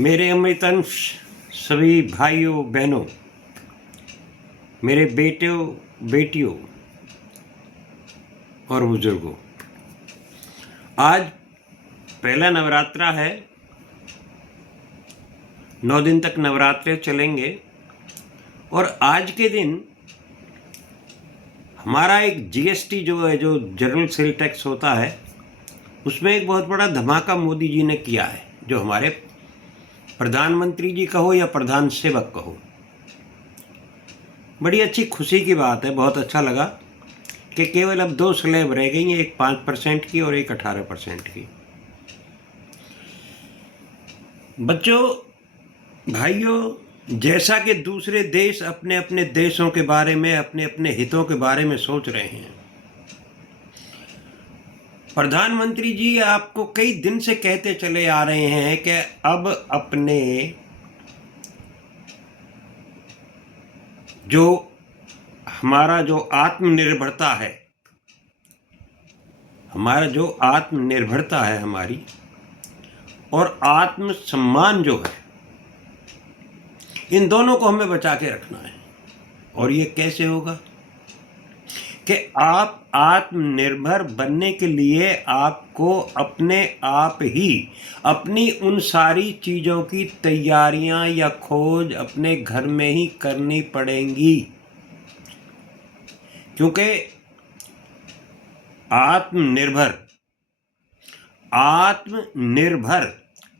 मेरे अमृतंश सभी भाइयों बहनों, मेरे बेटों बेटियों और बुजुर्गों, आज पहला नवरात्रा है। 9 दिन तक नवरात्रे चलेंगे और आज के दिन हमारा एक जीएसटी जो है, जो जनरल सेल टैक्स होता है, उसमें एक बहुत बड़ा धमाका मोदी जी ने किया है। जो हमारे प्रधानमंत्री जी कहो या प्रधान सेवक कहो, बड़ी अच्छी खुशी की बात है। बहुत अच्छा लगा कि केवल अब 2 स्लैब रह गई हैं, एक 5% की और एक 18% की। बच्चों, भाइयों, जैसा कि दूसरे देश अपने अपने देशों के बारे में, अपने अपने हितों के बारे में सोच रहे हैं, प्रधानमंत्री जी आपको कई दिन से कहते चले आ रहे हैं कि अब अपने जो हमारा जो आत्मनिर्भरता है, हमारी और आत्मसम्मान जो है, इन दोनों को हमें बचा के रखना है। और ये कैसे होगा कि आप आत्मनिर्भर बनने के लिए आपको अपने आप ही अपनी उन सारी चीज़ों की तैयारियां या खोज अपने घर में ही करनी पड़ेंगी, क्योंकि आत्मनिर्भर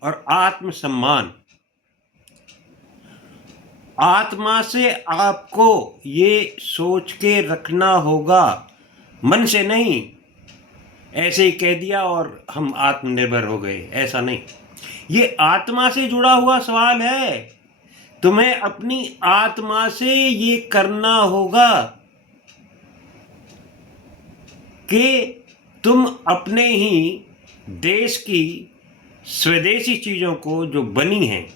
और आत्मसम्मान, आत्मा से आपको ये सोच के रखना होगा, मन से नहीं ऐसे ही कह दिया और हम आत्मनिर्भर हो गए, ऐसा नहीं। ये आत्मा से जुड़ा हुआ सवाल है। तुम्हें अपनी आत्मा से ये करना होगा कि तुम अपने ही देश की स्वदेशी चीज़ों को जो बनी हैं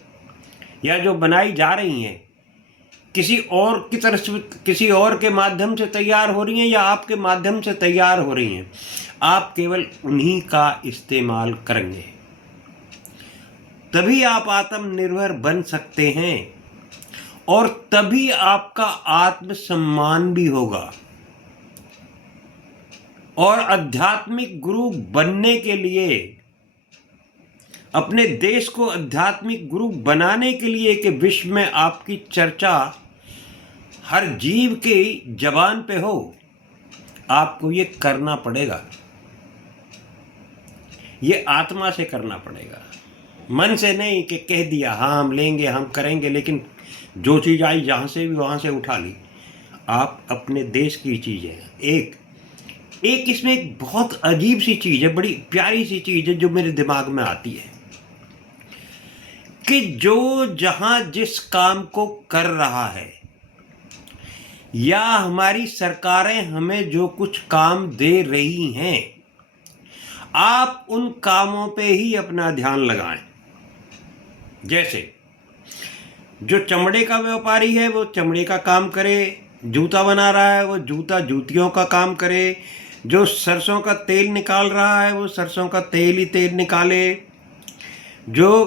या जो बनाई जा रही हैं, किसी और की तरफ से, किसी और के माध्यम से तैयार हो रही हैं या आपके माध्यम से तैयार हो रही हैं, आप केवल उन्हीं का इस्तेमाल करेंगे, तभी आप आत्मनिर्भर बन सकते हैं और तभी आपका आत्मसम्मान भी होगा। और आध्यात्मिक गुरु बनने के लिए, अपने देश को आध्यात्मिक गुरु बनाने के लिए कि विश्व में आपकी चर्चा हर जीव के जबान पे हो, आपको ये करना पड़ेगा। ये आत्मा से करना पड़ेगा, मन से नहीं कि कह दिया हाँ हम लेंगे, हम करेंगे, लेकिन जो चीज़ आई जहाँ से भी वहाँ से उठा ली। आप अपने देश की चीज़ है। एक इसमें एक बहुत अजीब सी चीज़ है, बड़ी प्यारी सी चीज़ है जो मेरे दिमाग में आती है कि जो जहाँ जिस काम को कर रहा है या हमारी सरकारें हमें जो कुछ काम दे रही हैं, आप उन कामों पे ही अपना ध्यान लगाएं। जैसे जो चमड़े का व्यापारी है वो चमड़े का काम करे, जूता बना रहा है वो जूतियों का काम करे, जो सरसों का तेल निकाल रहा है वो सरसों का तेल ही तेल निकाले, जो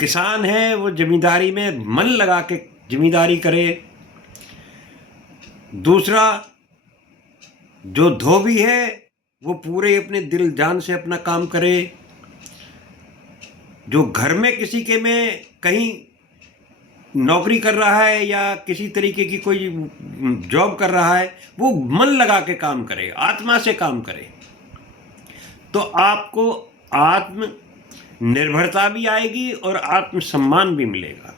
किसान है वो जमींदारी में मन लगा के जमींदारी करे, दूसरा जो धोबी है वो पूरे अपने दिल जान से अपना काम करे, जो घर में किसी के में कहीं नौकरी कर रहा है या किसी तरीके की कोई जॉब कर रहा है, वो मन लगा के काम करे, आत्मा से काम करे, तो आपको आत्मनिर्भरता भी आएगी और आत्मसम्मान भी मिलेगा।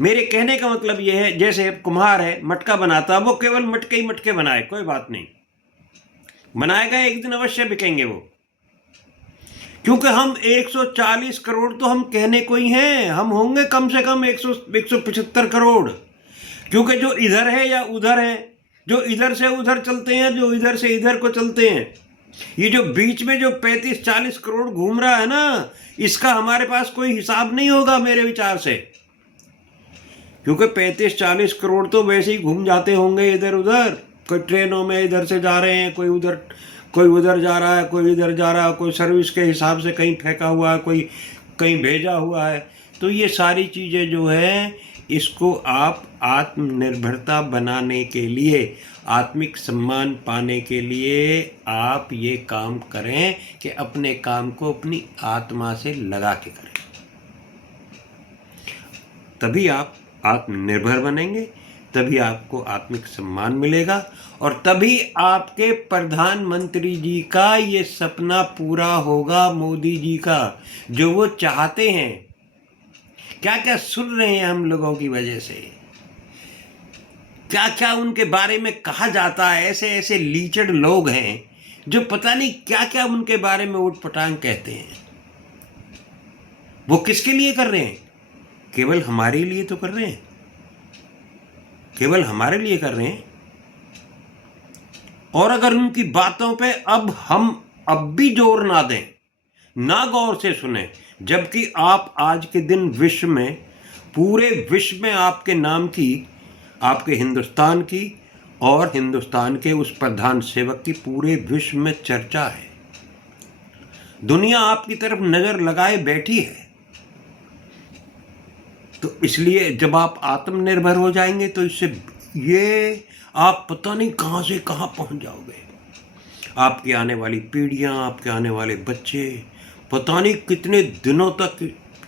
मेरे कहने का मतलब ये है, जैसे कुम्हार है, मटका बनाता, वो केवल मटके ही मटके बनाए, कोई बात नहीं, बनाएगा, एक दिन अवश्य बिकेंगे वो, क्योंकि हम 140 करोड़ तो हम कहने को ही हैं, हम होंगे कम से कम 175 करोड़, क्योंकि जो इधर है या उधर है, जो इधर से उधर चलते हैं, जो इधर से इधर को चलते हैं, ये जो बीच में जो 35-40 करोड़ घूम रहा है ना, इसका हमारे पास कोई हिसाब नहीं होगा मेरे विचार से, क्योंकि 35-40 करोड़ तो वैसे ही घूम जाते होंगे इधर उधर, कोई ट्रेनों में इधर से जा रहे हैं, कोई उधर जा रहा है, कोई इधर जा रहा है, कोई सर्विस के हिसाब से कहीं फेंका हुआ है, कोई कहीं भेजा हुआ है। तो ये सारी चीज़ें जो है, इसको आप आत्मनिर्भरता बनाने के लिए, आत्मिक सम्मान पाने के लिए आप ये काम करें कि अपने काम को अपनी आत्मा से लगा के करें। तभी आप आत्मनिर्भर बनेंगे, तभी आपको आत्मिक सम्मान मिलेगा, और तभी आपके प्रधानमंत्री जी का ये सपना पूरा होगा, मोदी जी का, जो वो चाहते हैं। क्या क्या सुन रहे हैं हम लोगों की वजह से, क्या क्या उनके बारे में कहा जाता है। ऐसे ऐसे लीचड़ लोग हैं जो पता नहीं क्या क्या उनके बारे में उटपटांग कहते हैं। वो किसके लिए कर रहे हैं? केवल हमारे लिए तो कर रहे हैं, केवल हमारे लिए कर रहे हैं। और अगर उनकी बातों पे हम अब भी जोर ना दें, ना गौर से सुने, जबकि आप आज के दिन विश्व में, पूरे विश्व में आपके नाम की, आपके हिंदुस्तान की और हिंदुस्तान के उस प्रधान सेवक की पूरे विश्व में चर्चा है। दुनिया आपकी तरफ नजर लगाए बैठी है। तो इसलिए जब आप आत्मनिर्भर हो जाएंगे तो इससे ये आप पता नहीं कहां से कहां पहुंच जाओगे। आपकी आने वाली पीढ़ियां, आपके आने वाले बच्चे पता नहीं कितने दिनों तक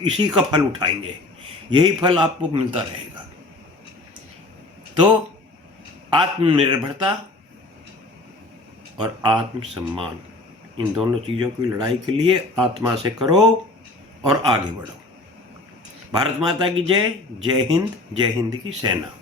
इसी का फल उठाएंगे। यही फल आपको मिलता रहेगा। तो आत्मनिर्भरता और आत्मसम्मान, इन दोनों चीज़ों की लड़ाई के लिए आत्मा से करो और आगे बढ़ो। भारत माता की जय। जय हिंद, जय हिंद की सेना।